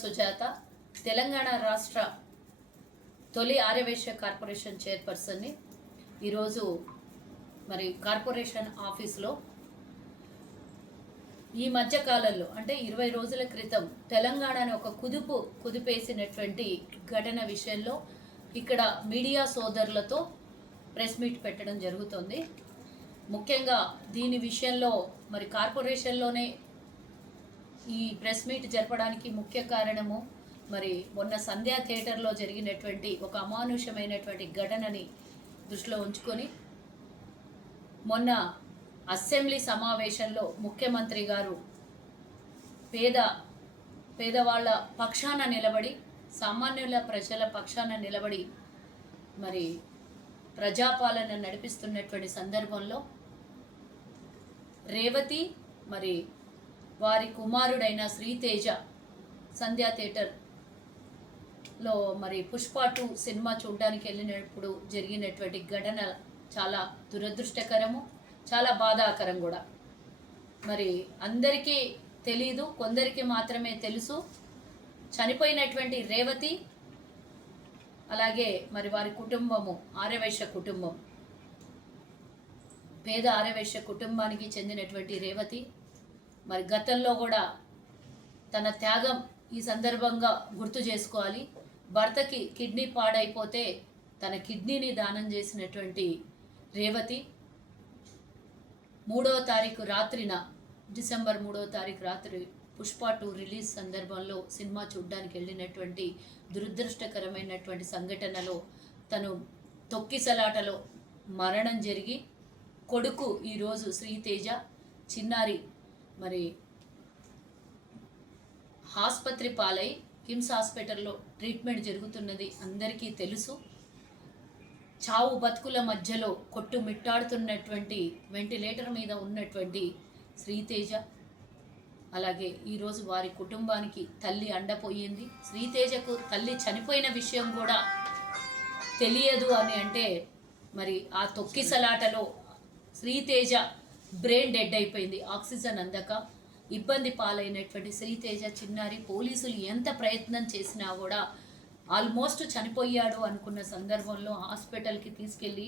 సుజాత, తెలంగాణ రాష్ట్ర తొలి ఆర్యవైశ్య కార్పొరేషన్ చైర్పర్సన్ని. ఈరోజు మరి కార్పొరేషన్ ఆఫీస్లో ఈ మధ్యకాలంలో అంటే 20 రోజుల క్రితం తెలంగాణని ఒక కుదిపేసినటువంటి ఘటన విషయంలో ఇక్కడ మీడియా సోదరులతో ప్రెస్ మీట్ పెట్టడం జరుగుతుంది. ముఖ్యంగా దీని విషయంలో మరి కార్పొరేషన్లోనే ఈ ప్రెస్ మీట్ జరపడానికి ముఖ్య కారణము మరి మొన్న సంధ్యా థియేటర్లో జరిగినటువంటి ఒక అమానుషమైనటువంటి ఘటనని దృష్టిలో ఉంచుకొని మొన్న అసెంబ్లీ సమావేశంలో ముఖ్యమంత్రి గారు పేదవాళ్ళ పక్షాన నిలబడి, సామాన్యుల ప్రజల పక్షాన నిలబడి మరి ప్రజాపాలన నడిపిస్తున్నటువంటి సందర్భంలో రేవతి మరి వారి కుమారుడైన శ్రీతేజ సంధ్యా థియేటర్లో మరి పుష్ప 2 సినిమా చూడడానికి వెళ్ళినప్పుడు జరిగినటువంటి ఘటన చాలా దురదృష్టకరము, చాలా బాధాకరం కూడా. మరి అందరికీ తెలీదు, కొందరికి మాత్రమే తెలుసు. చనిపోయినటువంటి రేవతి అలాగే మరి వారి కుటుంబము ఆర్యవైశ్య కుటుంబం, పేద ఆర్యవైశ్య కుటుంబానికి చెందినటువంటి రేవతి మరి గతంలో కూడా తన త్యాగం ఈ సందర్భంగా గుర్తు చేసుకోవాలి. భర్తకి కిడ్నీ పాడైపోతే తన కిడ్నీని దానం చేసినటువంటి రేవతి 3వ తారీఖు రాత్రిన, డిసెంబర్ 3వ తారీఖు రాత్రి పుష్ప 2 రిలీజ్ సందర్భంలో సినిమా చూడడానికి వెళ్ళినటువంటి దురదృష్టకరమైనటువంటి సంఘటనలో తను తొక్కిసలాటలో మరణం జరిగి, కొడుకు ఈరోజు శ్రీతేజ చిన్నారి మరి ఆసుపత్రి పాలై కిమ్స్ హాస్పిటల్లో ట్రీట్మెంట్ జరుగుతున్నది అందరికీ తెలుసు. చావు బతుకుల మధ్యలో కొట్టుమిట్టాడుతున్నటువంటి వెంటిలేటర్ మీద ఉన్నటువంటి శ్రీతేజ, అలాగే ఈరోజు వారి కుటుంబానికి తల్లి అండపోయింది. శ్రీతేజకు తల్లి చనిపోయిన విషయం కూడా తెలియదు అని అంటే మరి ఆ తొక్కిసలాటలో శ్రీతేజ బ్రెయిన్ డెడ్ అయిపోయింది. ఆక్సిజన్ అందక ఇబ్బంది పాలైనటువంటి శ్రీతేజ చిన్నారి పోలీసులు ఎంత ప్రయత్నం చేసినా కూడా ఆల్మోస్ట్ చనిపోయాడు అనుకున్న సందర్భంలో హాస్పిటల్కి తీసుకెళ్ళి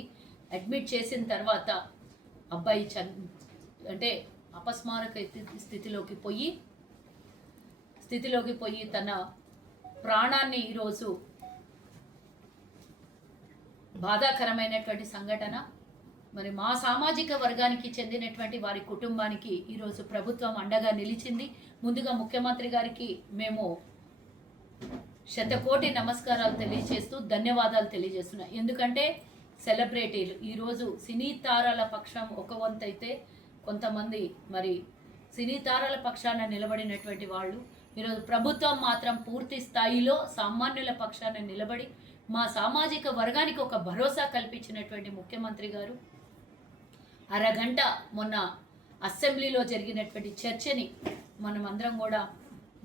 అడ్మిట్ చేసిన తర్వాత అబ్బాయి అంటే అపస్మారక స్థితిలోకి పోయి తన ప్రాణాన్ని ఈరోజు బాధాకరమైనటువంటి సంఘటన. మరి మా సామాజిక వర్గానికి చెందినటువంటి వారి కుటుంబానికి ఈరోజు ప్రభుత్వం అండగా నిలిచింది. ముందుగా ముఖ్యమంత్రి గారికి మేము శతకోటి నమస్కారాలు తెలియజేస్తూ ధన్యవాదాలు తెలియజేస్తున్నాం. ఎందుకంటే సెలబ్రిటీలు ఈరోజు సినీ తారాల పక్షం ఒక వంతు అయితే, కొంతమంది మరి సినీ తారాల పక్షాన నిలబడినటువంటి వాళ్ళు ఈరోజు ప్రభుత్వం మాత్రం పూర్తి స్థాయిలో సామాన్యుల పక్షాన నిలబడి మా సామాజిక వర్గానికి ఒక భరోసా కల్పించినటువంటి ముఖ్యమంత్రి గారు అరగంట మొన్న అసెంబ్లీలో జరిగినటువంటి చర్చని మనం అందరం కూడా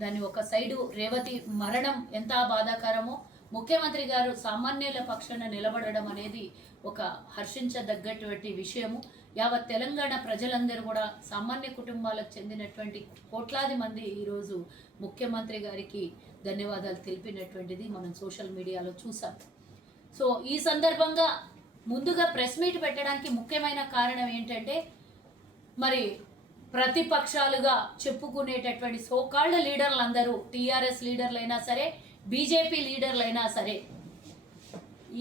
దాన్ని ఒక సైడు రేవతి మరణం ఎంత బాధాకరమో, ముఖ్యమంత్రి గారు సామాన్యుల పక్షాన నిలబడడం అనేది ఒక హర్షించదగ్గటువంటి విషయము. యావత్ తెలంగాణ ప్రజలందరూ కూడా సామాన్య కుటుంబాలకు చెందినటువంటి కోట్లాది మంది ఈరోజు ముఖ్యమంత్రి గారికి ధన్యవాదాలు తెలిపినటువంటిది మనం సోషల్ మీడియాలో చూసాం. సో ఈ సందర్భంగా ముందుగా ప్రెస్ మీట్ పెట్టడానికి ముఖ్యమైన కారణం ఏంటంటే మరి ప్రతిపక్షాలుగా చెప్పుకునేటటువంటి సోకాల్డ్ లీడర్లందరూ, టీఆర్ఎస్ లీడర్లైనా సరే, బీజేపీ లీడర్లైనా సరే,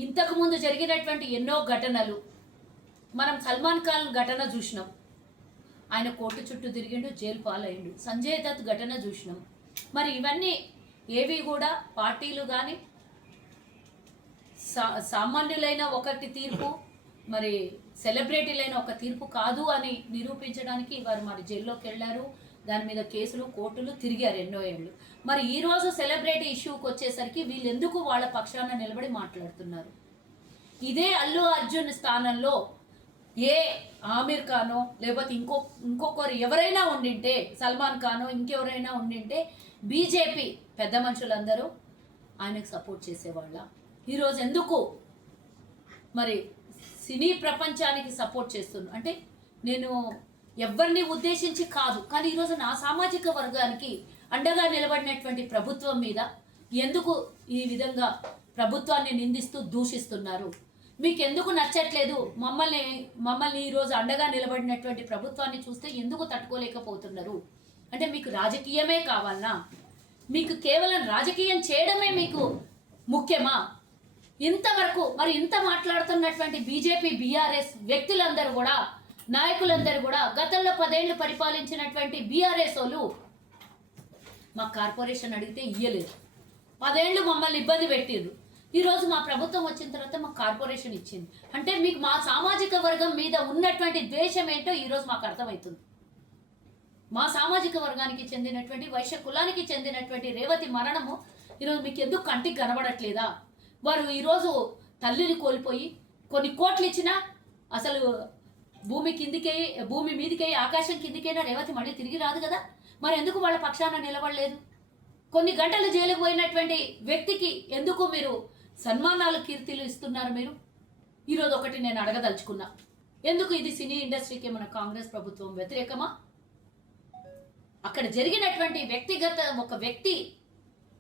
ఇంతకుముందు జరిగినటువంటి ఎన్నో ఘటనలు మనం సల్మాన్ ఖాన్ ఘటన చూసినాం, ఆయన కోర్టు చుట్టూ తిరిగిండు, జైలు పాలయ్యిండు. సంజయ్ దత్ ఘటన చూసినాం. మరి ఇవన్నీ ఏవి కూడా పార్టీలు కానీ సామాన్యులైన ఒకటి తీర్పు, మరి సెలబ్రిటీలైన ఒక తీర్పు కాదు అని నిరూపించడానికి వారు మరి జైల్లోకి వెళ్ళారు. దాని మీద కేసులు, కోర్టులు తిరిగారు ఎన్నో ఏళ్ళు. మరి ఈరోజు సెలబ్రిటీ ఇష్యూకి వచ్చేసరికి వీళ్ళు ఎందుకు వాళ్ళ పక్షాన నిలబడి మాట్లాడుతున్నారు? ఇదే అల్లు అర్జున్ స్థానంలో ఏ ఆమిర్ ఖానో లేకపోతే ఇంకొకరు ఎవరైనా ఉండింటే, సల్మాన్ ఖానో ఇంకెవరైనా ఉండింటే, బీజేపీ పెద్ద మనుషులందరూ ఆయనకు సపోర్ట్ చేసేవాళ్ళ? ఈరోజు ఎందుకు మరి సినీ ప్రపంచానికి సపోర్ట్ చేస్తున్నాను అంటే నేను ఎవరిని ఉద్దేశించి కాదు, కానీ ఈరోజు నా సామాజిక వర్గానికి అండగా నిలబడినటువంటి ప్రభుత్వం మీద ఎందుకు ఈ విధంగా ప్రభుత్వాన్ని నిందిస్తూ దూషిస్తున్నారు? మీకు ఎందుకు నచ్చట్లేదు? మమ్మల్ని ఈరోజు అండగా నిలబడినటువంటి ప్రభుత్వాన్ని చూస్తే ఎందుకు తట్టుకోలేకపోతున్నారు? అంటే మీకు రాజకీయమే కావాలనా? మీకు కేవలం రాజకీయం చేయడమే మీకు ముఖ్యమా? ఇంతవరకు మరి ఇంత మాట్లాడుతున్నటువంటి బీజేపీ బీఆర్ఎస్ వ్యక్తులందరూ కూడా, నాయకులందరూ కూడా గతంలో 10 ఏళ్ళు పరిపాలించినటువంటి బీఆర్ఎస్ వాళ్ళు మా కార్పొరేషన్ అడిగితే ఇయ్యలేదు. 10 ఏళ్ళు మమ్మల్ని ఇబ్బంది పెట్టిర్రు. ఈరోజు మా ప్రభుత్వం వచ్చిన తర్వాత మా కార్పొరేషన్ ఇచ్చింది. అంటే మీకు మా సామాజిక వర్గం మీద ఉన్నటువంటి ద్వేషం ఏంటో ఈరోజు మాకు అర్థమవుతుంది. మా సామాజిక వర్గానికి చెందినటువంటి వైశ్య కులానికి చెందినటువంటి రేవతి మరణము ఈరోజు మీకు ఎందుకు కంటికి కనబడట్లేదా? వారు ఈరోజు తల్లిని కోల్పోయి కొన్ని కోట్లు ఇచ్చినా అసలు భూమి మీదికై ఆకాశం కిందికైనా రేవతి మళ్ళీ తిరిగి రాదు కదా. మరి ఎందుకు వాళ్ళ పక్షాన నిలబడలేదు? కొన్ని గంటలు జైలుకు పోయినటువంటి వ్యక్తికి ఎందుకు మీరు సన్మానాలు కీర్తిలు ఇస్తున్నారు? మీరు ఈరోజు ఒకటి నేను అడగదలుచుకున్నా, ఎందుకు ఇది సినీ ఇండస్ట్రీకి మన కాంగ్రెస్ ప్రభుత్వం వ్యతిరేకమా? అక్కడ జరిగినటువంటి ఒక వ్యక్తి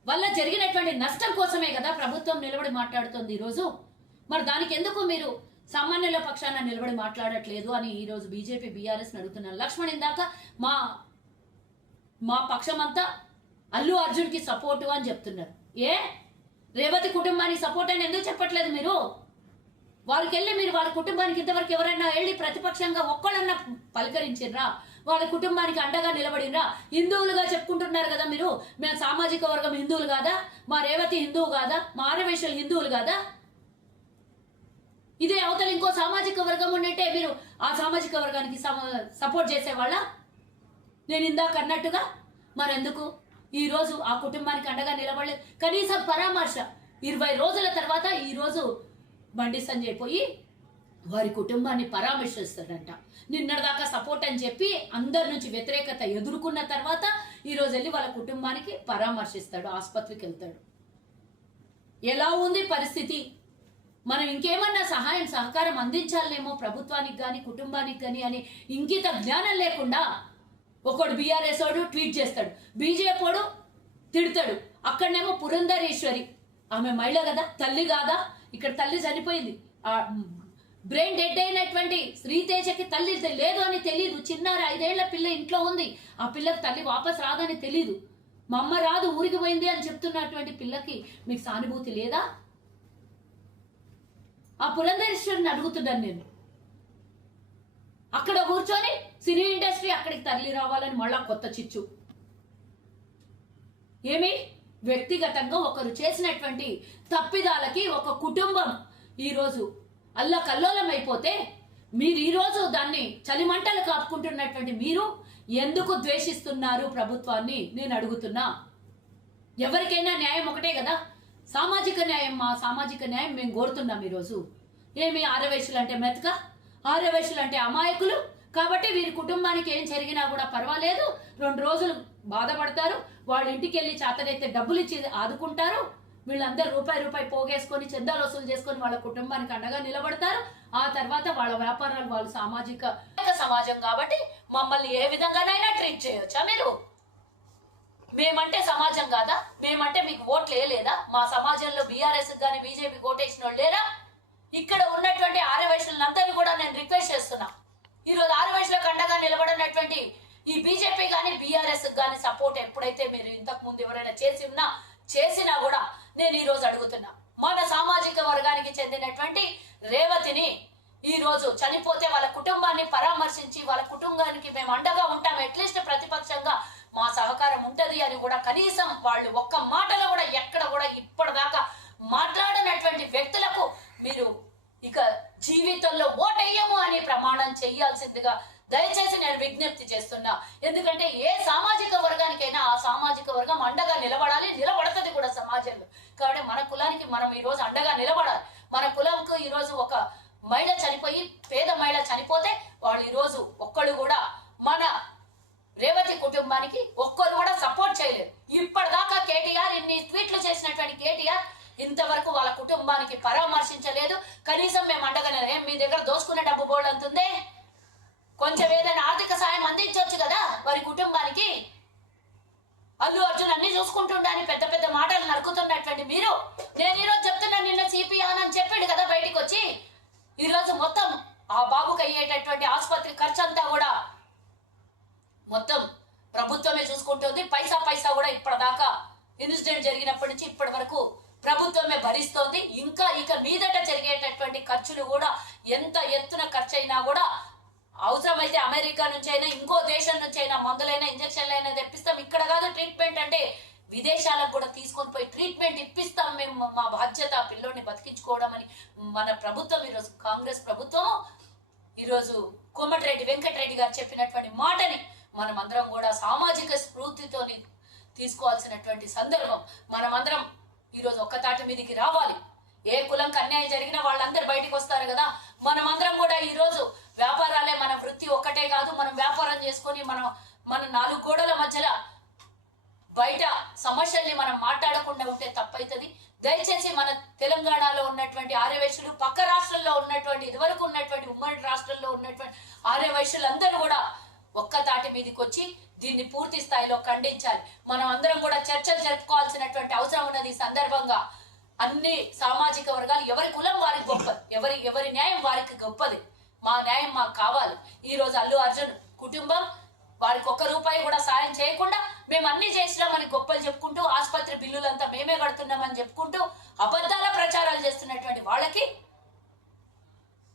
వల్ల జరిగినటువంటి నష్టం కోసమే కదా ప్రభుత్వం నిలబడి మాట్లాడుతుంది ఈరోజు. మరి దానికి ఎందుకు మీరు సామాన్యుల పక్షాన నిలబడి మాట్లాడట్లేదు అని ఈరోజు బీజేపీ బీఆర్ఎస్ అడుగుతున్నారు. లక్ష్మణ్ ఇందాక మా పక్షమంతా అల్లు అర్జున్కి సపోర్టు అని చెప్తున్నారు. రేవతి కుటుంబానికి సపోర్ట్ అని ఎందుకు చెప్పట్లేదు మీరు? వాళ్ళకి వెళ్ళి మీరు వాళ్ళ కుటుంబానికి ఇంతవరకు ఎవరైనా వెళ్ళి ప్రతిపక్షంగా ఒక్కడన్నా పలకరించిర్రా? వాళ్ళ కుటుంబానికి అండగా నిలబడినరా? హిందువులుగా చెప్పుకుంటున్నారు కదా మీరు, మేము సామాజిక వర్గం హిందువులు కాదా? మా రేవతి హిందువు కాదా? మా ఆరవేశలు హిందువులు కాదా? ఇదే అవతల ఇంకో సామాజిక వర్గం ఉన్నట్టే మీరు ఆ సామాజిక వర్గానికి సపోర్ట్ చేసేవాళ్ళ? నేను ఇందాక అన్నట్టుగా మరెందుకు ఈరోజు ఆ కుటుంబానికి అండగా నిలబడలేదు? కనీసం పరామర్శ 20 రోజుల తర్వాత ఈరోజు బండి సంజయ్ పోయి వారి కుటుంబాన్ని పరామర్శిస్తాడంట. నిన్నటిదాకా సపోర్ట్ అని చెప్పి అందరి నుంచి వ్యతిరేకత ఎదుర్కొన్న తర్వాత ఈరోజు వెళ్ళి వాళ్ళ కుటుంబానికి పరామర్శిస్తాడు, ఆసుపత్రికి వెళ్తాడు. ఎలా ఉంది పరిస్థితి? మనం ఇంకేమన్నా సహాయం సహకారం అందించాలనేమో ప్రభుత్వానికి కానీ కుటుంబానికి కానీ అని ఇంకిత జ్ఞానం లేకుండా ఒకడు బీఆర్ఎస్ వాడు ట్వీట్ చేస్తాడు, బీజేపీ వాడు తిడతాడు. అక్కడనేమో పురంధరేశ్వరి, ఆమె మహిళ కదా, తల్లి కాదా? ఇక్కడ తల్లి చనిపోయింది. బ్రెయిన్ డెడ్ అయినటువంటి శ్రీతేజకి తల్లి లేదు అని తెలియదు. చిన్నారి 5 ఏళ్ల పిల్ల ఇంట్లో ఉంది. ఆ పిల్లకి తల్లి వాపస్ రాదని తెలియదు. మా అమ్మ రాదు ఊరికి పోయింది అని చెప్తున్నటువంటి పిల్లకి మీకు సానుభూతి లేదా? ఆ పురంధరేశ్వరిని అడుగుతున్నాను నేను. అక్కడ కూర్చొని సినీ ఇండస్ట్రీ అక్కడికి తరలి రావాలని మళ్ళా కొత్త చిచ్చు. ఏమి వ్యక్తిగతంగా ఒకరు చేసినటువంటి తప్పిదాలకి ఒక కుటుంబం ఈరోజు అల్లకల్లోలం అయిపోతే మీరు ఈరోజు దాన్ని చలిమంటలు కాపుకుంటున్నటువంటి మీరు ఎందుకు ద్వేషిస్తున్నారు ప్రభుత్వాన్ని నేను అడుగుతున్నా. ఎవరికైనా న్యాయం ఒకటే కదా, సామాజిక న్యాయం. మా సామాజిక న్యాయం మేము కోరుతున్నాం ఈరోజు. ఏమి ఆరవేశులు అంటే మెతక, ఆరవేశులు అంటే అమాయకులు కాబట్టి వీరి కుటుంబానికి ఏం జరిగినా కూడా పర్వాలేదు, 2 రోజులు బాధపడతారు, వాళ్ళ ఇంటికి వెళ్ళి చేతనైతే డబ్బులు ఇచ్చి ఆదుకుంటారు. వీళ్ళందరూ రూపాయి పోగేసుకొని చందాలు వసూలు చేసుకొని వాళ్ళ కుటుంబానికి అండగా నిలబడతారు. ఆ తర్వాత వాళ్ళ వ్యాపారాలు వాళ్ళు సామాజిక సమాజం కాబట్టి మమ్మల్ని ఏ విధంగానైనా ట్రీట్ చేయొచ్చా మీరు? మేమంటే సమాజం కాదా? మేమంటే మీకు ఓట్లు వేయలేదా? మా సమాజంలో బీఆర్ఎస్ కానీ బీజేపీ ఓటేసిన వాళ్ళు లేరా? ఇక్కడ ఉన్నటువంటి ఆరవయసులందరినీ కూడా నేను రిక్వెస్ట్ చేస్తున్నా, ఈరోజు ఆరవయసులకు అండగా నిలబడినటువంటి ఈ బీజేపీ కానీ బీఆర్ఎస్ కానీ సపోర్ట్ ఎప్పుడైతే మీరు ఇంతకు ముందు ఎవరైనా చేసినా కూడా నేను ఈరోజు అడుగుతున్నా, మన సామాజిక వర్గానికి చెందినటువంటి రేవతిని ఈరోజు చనిపోతే వాళ్ళ కుటుంబాన్ని పరామర్శించి వాళ్ళ కుటుంబానికి మేము అండగా ఉంటాం, అట్లీస్ట్ ప్రతిపక్షంగా మా సహకారం ఉంటది అని కూడా కనీసం వాళ్ళు ఒక్క మాటలో కూడా ఎక్కడ కూడా ఇప్పటిదాకా మాట్లాడినటువంటి వ్యక్తులకు మీరు ఇక జీవితంలో ఓటేయము అని ప్రమాణం చేయాల్సిందిగా దయచేసి నేను విజ్ఞప్తి చేస్తున్నా. ఎందుకంటే ఏ సామాజిక వర్గానికైనా ఆ సామాజిక వర్గం అండగా నిలబడాలి, నిలబడుతుంది కూడా సమాజంలో. కాబట్టి మన కులానికి మనం ఈరోజు అండగా నిలబడాలి. మన కులంకు ఈరోజు ఒక మహిళ చనిపోయి, పేద మహిళ చనిపోతే వాళ్ళు ఈరోజు ఒక్కళ్ళు కూడా మన రేవతి కుటుంబానికి ఒక్కరు కూడా సపోర్ట్ చేయలేదు. ఇప్పటిదాకా కేటీఆర్ ఇన్ని ట్వీట్లు చేసినటువంటి కేటీఆర్ ఇంతవరకు వాళ్ళ కుటుంబానికి పరామర్శించలేదు. కనీసం మేము అండగానే, మీ దగ్గర దోచుకునే డబ్బు బోర్డు అంతుందే, కొంచెం ఏదైనా ఆర్థిక సాయం అందించవచ్చు కదా వారి కుటుంబానికి. అల్లు అర్జున్ అన్ని చూసుకుంటుండని పెద్ద పెద్ద మాటలు నరుకుతున్నటువంటి మీరు, నేను ఈరోజు చెప్తున్నా, నిన్న సిపి అని చెప్పాడు కదా బయటికి వచ్చి, ఈరోజు మొత్తం ఆ బాబుకి అయ్యేటటువంటి ఆసుపత్రి ఖర్చు అంతా కూడా మొత్తం ప్రభుత్వమే చూసుకుంటుంది. పైసా పైసా కూడా ఇప్పటిదాకా ఇన్సిడెంట్ జరిగినప్పటి నుంచి ఇప్పటి వరకు ప్రభుత్వమే భరిస్తోంది. ఇంకా ఇక మీదట జరిగేటటువంటి ఖర్చులు కూడా ఎంత ఎత్తున ఖర్చు అయినా కూడా అవసరమైతే అమెరికా నుంచి అయినా ఇంకో దేశం నుంచి అయినా మందులైనా ఇంజక్షన్లు అయినా తెప్పిస్తాం. ఇక్కడ కాదు ట్రీట్మెంట్ అంటే విదేశాలకు కూడా తీసుకొని పోయి ట్రీట్మెంట్ ఇప్పిస్తాం మేము, మా బాధ్యత పిల్లోని బతికించుకోవడం అని మన ప్రభుత్వం ఈరోజు కాంగ్రెస్ ప్రభుత్వం ఈరోజు కోమటిరెడ్డి వెంకటరెడ్డి గారు చెప్పినటువంటి మాటని మనం అందరం కూడా సామాజిక స్ఫూర్తితోని తీసుకోవాల్సినటువంటి సందర్భం. మనమందరం ఈరోజు ఒక్కతాటి మీదకి రావాలి. ఏ కులంకి అన్యాయం జరిగినా వాళ్ళందరూ బయటకు వస్తారు కదా. మనమందరం కూడా ఈరోజు వ్యాపారాలే మన వృత్తి ఒక్కటే కాదు, మనం వ్యాపారం చేసుకొని మన నాలుగు గోడల మధ్యలో బయట సమస్యల్ని మనం మాట్లాడకుండా ఉంటే తప్పైతుంది. దయచేసి మన తెలంగాణలో ఉన్నటువంటి ఆర్యవైశ్యులు, పక్క రాష్ట్రంలో ఉన్నటువంటి ఇదివరకు ఉన్నటువంటి ఉమ్మడి రాష్ట్రంలో ఉన్నటువంటి ఆర్యవైశ్యులందరూ కూడా ఒక్క తాటి మీదకి వచ్చి దీన్ని పూర్తి స్థాయిలో ఖండించాలి. మనం అందరం కూడా చర్చలు జరుపుకోవాల్సినటువంటి అవసరం ఉన్నది. ఈ సందర్భంగా అన్ని సామాజిక వర్గాలు ఎవరి కులం వారికి గొప్పది, ఎవరి న్యాయం వారికి గొప్పది. మా న్యాయం మాకు కావాలి. ఈ రోజు అల్లు అర్జున్ కుటుంబం వారికి ₹1 కూడా సాయం చేయకుండా మేము అన్ని చేసినామని గొప్పలు చెప్పుకుంటూ, ఆసుపత్రి బిల్లులంతా మేమే కడుతున్నామని చెప్పుకుంటూ అబద్ధాల ప్రచారాలు చేస్తున్నటువంటి వాళ్ళకి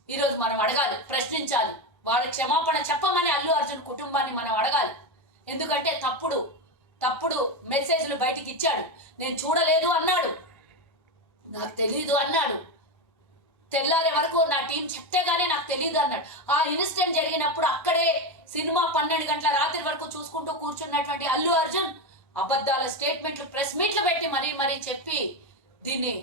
ఈరోజు మనం అడగాలి, ప్రశ్నించాలి. వాళ్ళకి క్షమాపణ చెప్పమని అల్లు అర్జున్ కుటుంబాన్ని మనం అడగాలి. ఎందుకంటే తప్పుడు మెసేజ్లు బయటికి ఇచ్చాడు. నేను చూడలేదు అన్నాడు, నాకు తెలీదు అన్నాడు, తెల్లారే వరకు నా టీం చెప్తే గానీ నాకు తెలీదు అన్నాడు. ఆ ఇన్సిడెంట్ జరిగినప్పుడు అక్కడే సినిమా 12 గంటల రాత్రి వరకు చూసుకుంటూ కూర్చున్నటువంటి అల్లు అర్జున్ అబద్ధాల స్టేట్మెంట్లు, ప్రెస్ మీట్లు పెట్టి మరీ చెప్పి దీన్ని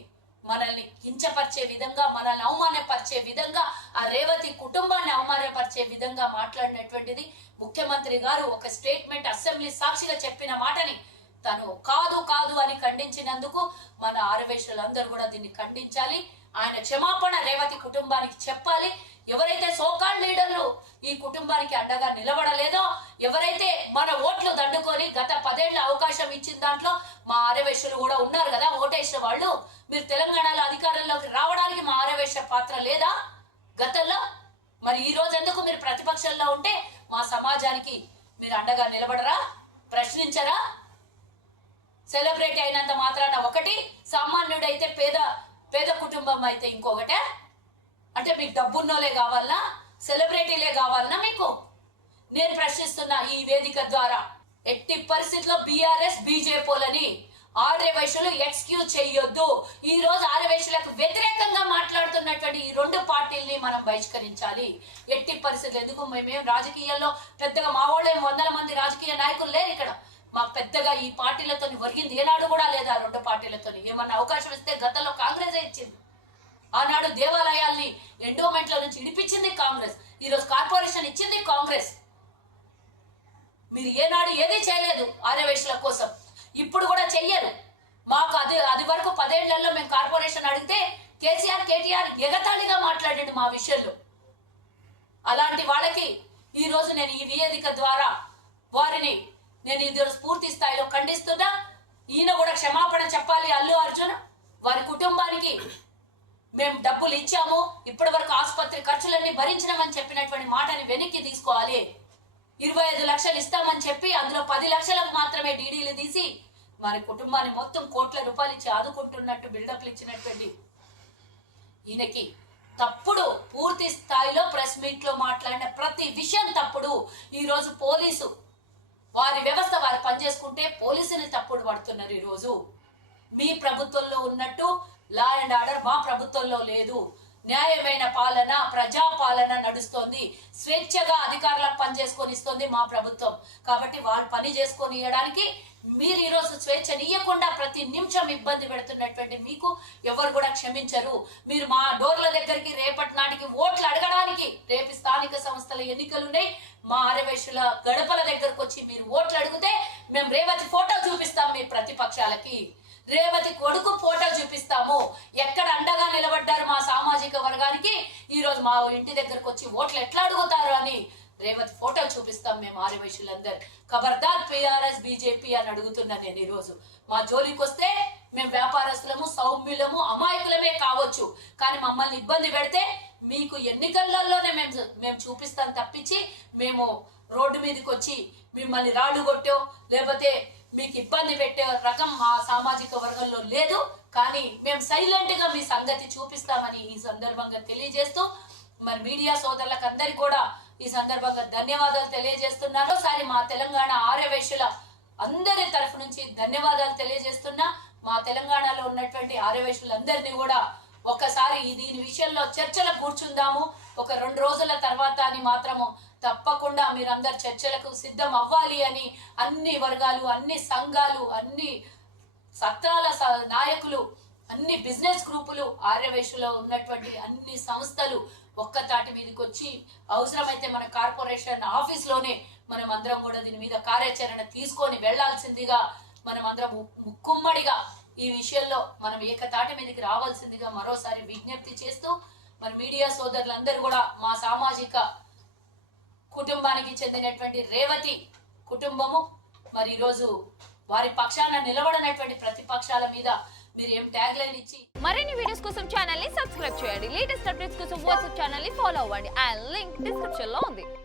మనల్ని కించపరిచే విధంగా, మనల్ని అవమానపరిచే విధంగా, ఆ రేవతి కుటుంబాన్ని అవమానపరిచే విధంగా మాట్లాడినటువంటిది. ముఖ్యమంత్రి గారు ఒక స్టేట్మెంట్ అసెంబ్లీ సాక్షిగా చెప్పిన మాటని తను కాదు అని ఖండించినందుకు మన ఆర్యవైశ్యులందరూ కూడా దీన్ని ఖండించాలి. ఆయన క్షమాపణ రేవతి కుటుంబానికి చెప్పాలి. ఎవరైతే సోకాల్ లీడర్లు ఈ కుటుంబానికి అండగా నిలబడలేదో, ఎవరైతే మన ఓట్లు దండుకొని గత 10 ఏళ్ల అవకాశం ఇచ్చిన దాంట్లో మా ఆర్యవైశ్యులు కూడా ఉన్నారు కదా, ఓటేసిన వాళ్ళు, మీరు తెలంగాణలో అధికారంలోకి రావడానికి మా ఆర్యవైశ్య పాత్ర లేదా గతంలో? మరి ఈ రోజు ఎందుకు మీరు ప్రతిపక్షంలో ఉంటే మా సమాజానికి మీరు అండగా నిలబడరా, ప్రశ్నించరా? సెలబ్రిటీ అయినంత మాత్రాన ఒకటి, సామాన్యుడైతే పేద కుటుంబం అయితే ఇంకొకటే. అంటే మీకు డబ్బున్నోలే కావాలనా, సెలబ్రిటీలే కావాలనా మీకు? నేను ప్రశ్నిస్తున్నా ఈ వేదిక ద్వారా, ఎట్టి పరిస్థితిలో బీఆర్ఎస్ బీజేపీలని ఆర్యవైశ్యులు ఎక్స్క్యూజ్ చేయొద్దు. ఈ రోజు ఆర్యవైశ్యులకు వ్యతిరేకంగా మాట్లాడుతున్నటువంటి ఈ 2 పార్టీల్ని మనం బహిష్కరించాలి ఎట్టి పరిస్థితులు. ఎందుకు మేము రాజకీయాల్లో పెద్దగా మా వాళ్ళే 100 మంది రాజకీయ నాయకులు లేరు ఇక్కడ. మాకు పెద్దగా ఈ పార్టీలతో ఒరిగింది ఏనాడు కూడా లేదు. ఆ 2 పార్టీలతో ఏమన్నా అవకాశం ఇస్తే గతంలో కాంగ్రెస్ ఇచ్చింది. ఆనాడు దేవాలయాల్ని ఎండోమెంట్ల నుంచి ఇడిపించింది కాంగ్రెస్. ఈరోజు కార్పొరేషన్ ఇచ్చింది కాంగ్రెస్. మీరు ఏనాడు ఏదీ చేయలేదు ఆర్యవైశ్యుల కోసం, ఇప్పుడు కూడా చెయ్యరు. మాకు అది వరకు 10 ఏళ్లలో మేము కార్పొరేషన్ అడిగితే కేటీఆర్ ఎగతాళిగా మాట్లాడండి మా విషయంలో. అలాంటి వాళ్ళకి ఈ రోజు నేను ఈ వేదిక ద్వారా వారిని నేను ఇది పూర్తి స్థాయిలో ఖండిస్తున్నా. ఈయన కూడా క్షమాపణ చెప్పాలి. అల్లు అర్జున్ వారి కుటుంబానికి మేము డబ్బులు ఇచ్చాము, ఇప్పటి వరకు ఆసుపత్రి ఖర్చులన్నీ భరించినామని చెప్పినటువంటి మాటని వెనక్కి తీసుకోవాలి. 25 లక్షలు ఇస్తామని చెప్పి అందులో 10 లక్షలకు మాత్రమే డీడీలు తీసి వారి కుటుంబాన్ని మొత్తం కోట్ల రూపాయలు ఇచ్చి ఆదుకుంటున్నట్టు బిల్డప్లు ఇచ్చినటువంటి ఈయనకి తప్పుడు, పూర్తి స్థాయిలో ప్రెస్ మీట్ లో మాట్లాడిన ప్రతి విషయం తప్పుడు. ఈ రోజు పోలీసు వారి వ్యవస్థ వారు పనిచేసుకుంటే పోలీసుని తప్పుడు పడుతున్నారు. ఈ రోజు మీ ప్రభుత్వంలో ఉన్నట్టు లా అండ్ ఆర్డర్ మా ప్రభుత్వంలో లేదు. న్యాయమైన పాలన, ప్రజా పాలన నడుస్తోంది. స్వేచ్ఛగా అధికారులకు పని చేసుకొని ఇస్తుంది మా ప్రభుత్వం. కాబట్టి వాళ్ళు పని చేసుకొని ఇవ్వడానికి మీరు ఈరోజు స్వేచ్ఛనియ్యకుండా ప్రతి నిమిషం ఇబ్బంది పెడుతున్నటువంటి మీకు ఎవరు కూడా క్షమించరు. మీరు మా డోర్ల దగ్గరికి రేపటి నాటికి ఓట్లు అడగడానికి, రేపు స్థానిక సంస్థల ఎన్నికలు ఉన్నాయి, మా ఆర్యవైశ్యుల గడపల దగ్గరకు వచ్చి మీరు ఓట్లు అడిగితే మేము రేవతి ఫోటో చూపిస్తాం. మీ ప్రతిపక్షాలకి రేవతి కొడుకు ఫోటో చూపిస్తాము. ఎక్కడ అండగా నిలబడ్డారు మా సామాజిక వర్గానికి, ఈ రోజు మా ఇంటి దగ్గరకు వచ్చి ఓట్లు ఎట్లా అడుగుతారు అని రేవతి ఫోటో చూపిస్తాం మేము ఆర్యవైశ్యులందరూ. ఖబర్దార్ పిఆర్ఎస్ బీజేపీ అని అడుగుతున్నా నేను ఈరోజు. మా జోలికి వస్తే మేము వ్యాపారస్తులము, సౌమ్యులము, అమాయకులమే కావచ్చు, కానీ మమ్మల్ని ఇబ్బంది పెడితే మీకు ఎన్నికలలోనే మేము చూపిస్తాం తప్పించి మేము రోడ్డు మీదకి వచ్చి మిమ్మల్ని రాళ్ళు కొట్టో లేకపోతే మీకు ఇబ్బంది పెట్టే రకం మా సామాజిక వర్గంలో లేదు. కానీ మేము సైలెంట్ గా మీ సంగతి చూపిస్తామని ఈ సందర్భంగా తెలియజేస్తూ, మరి మీడియా సోదరులకు అందరికి కూడా ఈ సందర్భంగా ధన్యవాదాలు తెలియజేస్తున్నాను. ఒకసారి మా తెలంగాణ ఆర్యవైశ్యుల అందరి తరఫు నుంచి ధన్యవాదాలు తెలియజేస్తున్నా. మా తెలంగాణలో ఉన్నటువంటి ఆర్యవైశ్యులందరినీ కూడా ఒకసారి దీని విషయంలో చర్చలకు కూర్చుందాము, ఒక 2 రోజుల తర్వాత అని మాత్రము తప్పకుండా మీరందరు చర్చలకు సిద్ధం అవ్వాలి అని అన్ని వర్గాలు, అన్ని సంఘాలు, అన్ని సత్రాల నాయకులు, అన్ని బిజినెస్ గ్రూపులు, ఆర్యవైశ్యులో ఉన్నటువంటి అన్ని సంస్థలు ఒక్క తాటి మీదకి వచ్చి అవసరమైతే మన కార్పొరేషన్ ఆఫీస్ లోనే మనం అందరం కూడా దీని మీద కార్యాచరణ తీసుకొని వెళ్లాల్సిందిగా మనం అందరం ముక్కుమ్మడిగా ఈ విషయంలో మనం ఏకతాటి మీదకి రావాల్సిందిగా మరోసారి విజ్ఞప్తి చేస్తూ, మన మీడియా సోదరులందరూ కూడా మా సామాజిక కుటుంబానికి చెందినటువంటి రేవతి కుటుంబము మరి ఈరోజు వారి పక్షాన నిలబడినటువంటి ప్రతిపక్షాల మీద మీరు ఏం ట్యాగ్ లైన్ ఇచ్చి మరిన్ని వీడియోస్ కోసం ఛానల్ ని సబ్స్క్రైబ్ చేయండి. లేటెస్ట్ అప్డేట్స్ కోసం వాట్సాప్ ఛానల్ ని ఫాలో అవ్వండి. ఆ లింక్ డిస్క్రిప్షన్ లో ఉంది.